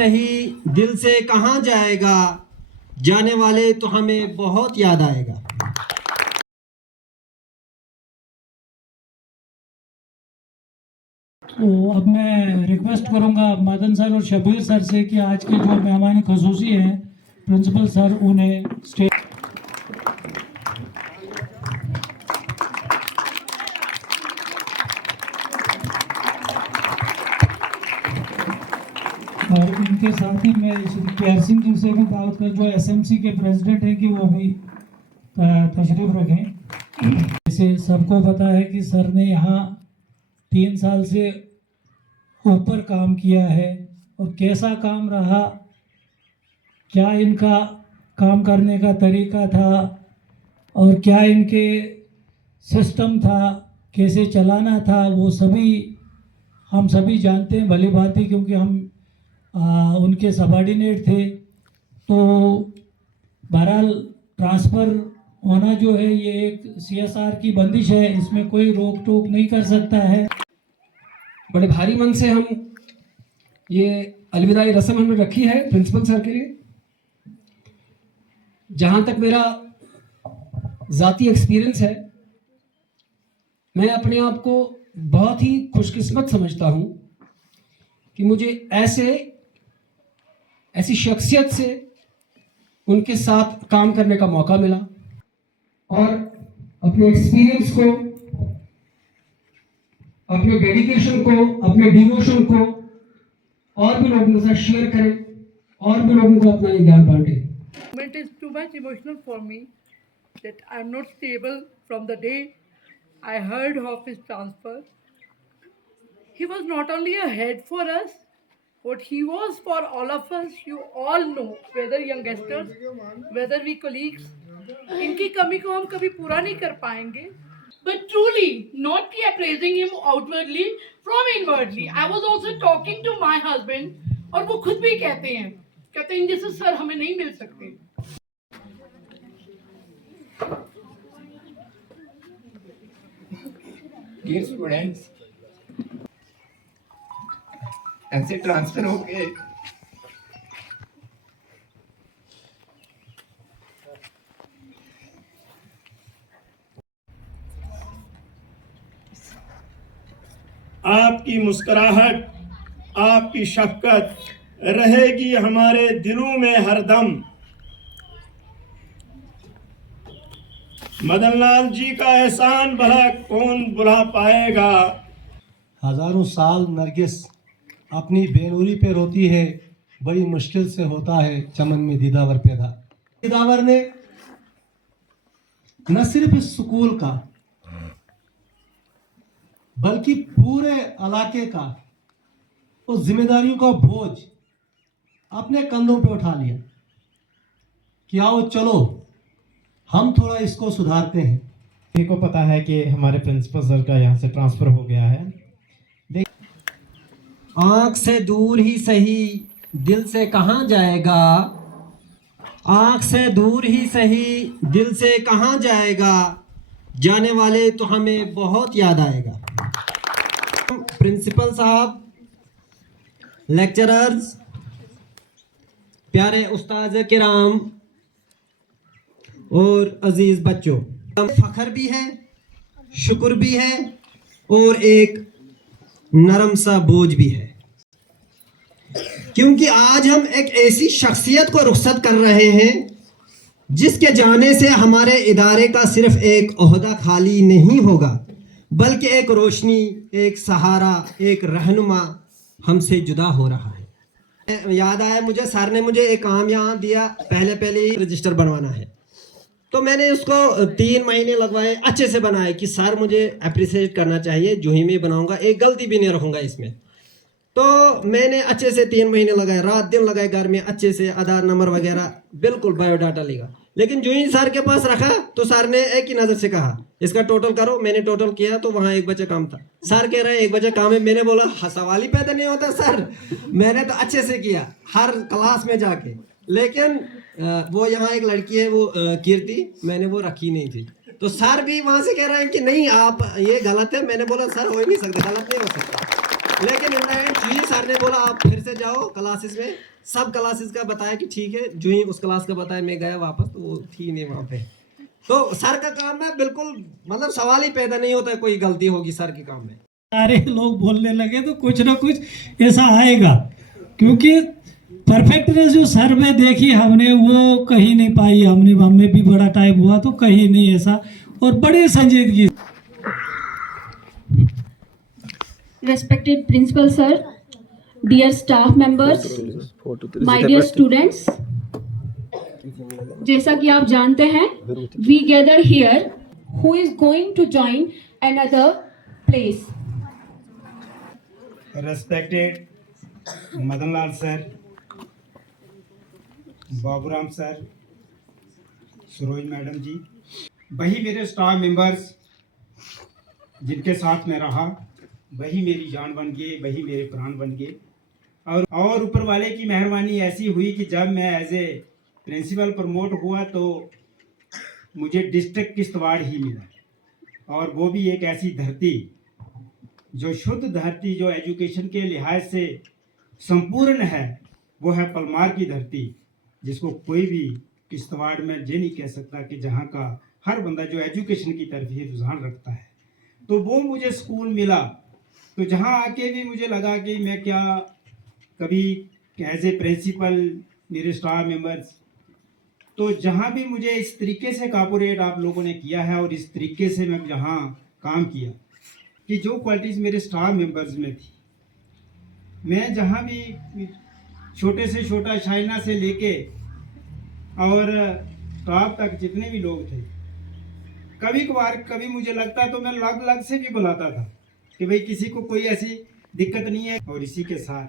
सही दिल से कहाँ जाएगा, जाने वाले तो हमें बहुत याद आएगा। तो अब मैं रिक्वेस्ट करूंगा मदन सर और शबीर सर से कि आज के जो मेहमान खसूसी हैं प्रिंसिपल सर उन्हें स्टेज और इनके साथ ही मैं श्री प्यार सिंह जी से भी दावत कर जो एसएमसी के प्रेसिडेंट हैं कि वो भी तशरीफ रखें। जैसे सबको पता है कि सर ने यहाँ 3 साल से ऊपर काम किया है और कैसा काम रहा, क्या इनका काम करने का तरीका था और क्या इनके सिस्टम था, कैसे चलाना था, वो सभी हम सभी जानते हैं भली भांति क्योंकि हम उनके सबॉर्डिनेट थे। तो बहरहाल ट्रांसफ़र होना जो है ये एक CSR की बंदिश है, इसमें कोई रोक टोक नहीं कर सकता है। बड़े भारी मन से हम ये अलविदाई रस्म हमने रखी है प्रिंसिपल सर के लिए। जहाँ तक मेरा ज़ाती एक्सपीरियंस है, मैं अपने आप को बहुत ही खुशकिस्मत समझता हूँ कि मुझे ऐसी शख्सियत से उनके साथ काम करने का मौका मिला और अपने एक्सपीरियंस को, अपने डेडिकेशन को, अपने डिवोशन को और भी लोगों के साथ शेयर करें और भी लोगों को अपना ये ज्ञान बांटें। It is too much emotional for me that I am not stable from the day I heard of his transfer. He was not only a head for us, what he was for all of us. You all know, whether youngsters, whether we colleagues, इनकी कमी को हम कभी पूरा नहीं कर पाएंगे. But truly, not praising him outwardly, from inwardly. I was also talking to my husband, और वो खुद भी कहते हैं जैसे सर हमें नहीं मिल सकते. डियर स्टूडेंट्स, ऐसे ट्रांसफर हो गए आपकी मुस्कुराहट, आपकी शफकत रहेगी हमारे दिलों में हरदम। मदन लाल जी का एहसान भला कौन भुला पाएगा। हजारों साल नरगिस अपनी बेनूरी पे रोती है, बड़ी मुश्किल से होता है चमन में दीदावर पैदा। दीदावर ने न सिर्फ इस स्कूल का बल्कि पूरे इलाके का उस जिम्मेदारियों का बोझ अपने कंधों पे उठा लिया कि आओ चलो हम थोड़ा इसको सुधारते हैं। सभी को पता है कि हमारे प्रिंसिपल सर का यहाँ से ट्रांसफ़र हो गया है। आँख से दूर ही सही दिल से कहाँ जाएगा, आँख से दूर ही सही दिल से कहाँ जाएगा, जाने वाले तो हमें बहुत याद आएगा। प्रिंसिपल साहब, लेक्चरर्स, प्यारे उस्ताद किराम और अजीज़ बच्चों, फ़ख्र भी है, शुक्र भी है और एक नरम सा बोझ भी है, क्योंकि आज हम एक ऐसी शख्सियत को रुखसत कर रहे हैं जिसके जाने से हमारे इदारे का सिर्फ एक ओहदा खाली नहीं होगा, बल्कि एक रोशनी, एक सहारा, एक रहनुमा हमसे जुदा हो रहा है। याद आया मुझे, सर ने मुझे एक काम यहाँ दिया, पहले ही रजिस्टर बनवाना है, तो मैंने उसको 3 महीने लगवाए, अच्छे से बनाए कि सर मुझे अप्रिशिएट करना चाहिए, जो ही मैं बनाऊंगा एक गलती भी नहीं रखूंगा इसमें। तो मैंने अच्छे से 3 महीने लगाए, रात दिन लगाए घर में, अच्छे से आधार नंबर वगैरह बिल्कुल बायोडाटा लिखा। लेकिन जो ही सर के पास रखा तो सर ने एक ही नज़र से कहा इसका टोटल करो। मैंने टोटल किया तो वहाँ 1 बजे काम था। सर कह रहे हैं 1 बजे काम है। मैंने बोला सवाल ही पैदा नहीं होता सर, मैंने तो अच्छे से किया हर क्लास में जाके। लेकिन वो यहाँ एक लड़की है, वो कीर्ति, मैंने वो रखी नहीं थी। तो सर भी वहाँ से कह रहे हैं कि नहीं आप ये गलत है। मैंने बोला सर हो ही नहीं सकता, गलत नहीं हो सकता। लेकिन इन द एंड जी सर ने बोला आप फिर से जाओ क्लासेस में, सब क्लासेस का बताया कि ठीक है। जो ही उस क्लास का बताया मैं गया वापस, तो वो थी नहीं वहाँ पे। तो सर का काम है, बिल्कुल मतलब सवाल ही पैदा नहीं होता है कोई गलती होगी सर के काम में। सारे लोग बोलने लगे तो कुछ ना कुछ ऐसा आएगा, क्योंकि परफेक्टनेस जो सर में देखी हमने वो कहीं नहीं पाई। हमने हमें भी बड़ा टाइम हुआ तो कहीं नहीं ऐसा, और बड़ी संजीदगी। Respected Principal Sir, dear staff members, my dear students, जैसा कि आप जानते हैं, we gather here who is going to join another place. Respected Madanlal sir, Baburam sir, Saroj madam ji, वही मेरे स्टाफ मेंबर्स जिनके साथ मैं रहा, वही मेरी जान बन गए, वही मेरे प्राण बन गए। और ऊपर वाले की मेहरबानी ऐसी हुई कि जब मैं एज ए प्रिंसिपल प्रमोट हुआ तो मुझे डिस्ट्रिक्ट किश्तवाड़ ही मिला, और वो भी एक ऐसी धरती जो शुद्ध धरती, जो एजुकेशन के लिहाज से संपूर्ण है, वो है पलमार की धरती, जिसको कोई भी किश्तवाड़ में ये नहीं कह सकता कि जहाँ का हर बंदा जो एजुकेशन की तरफ ही रुझान रखता है। तो वो मुझे स्कूल मिला, तो जहाँ आके भी मुझे लगा कि मैं क्या कभी एज ए प्रिंसिपल, मेरे स्टाफ मेंबर्स, तो जहाँ भी मुझे इस तरीके से कॉर्पोरेट आप लोगों ने किया है और इस तरीके से मैं जहाँ काम किया कि जो क्वालिटीज़ मेरे स्टाफ मेंबर्स में थी, मैं जहाँ भी छोटे से छोटा चाइना से लेके और टॉप तक जितने भी लोग थे, कभी कभार कभी मुझे लगता तो मैं लग लग से भी बुलाता था कि भाई किसी को कोई ऐसी दिक्कत नहीं है। और इसी के साथ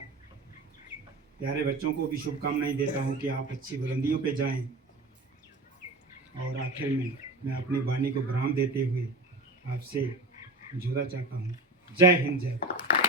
प्यारे बच्चों को भी शुभकामनाएं देता हूं कि आप अच्छी बुलंदियों पे जाएं। और आखिर में मैं अपनी वाणी को विराम देते हुए आपसे जुदा चाहता हूं। जय हिंद, जय भारत।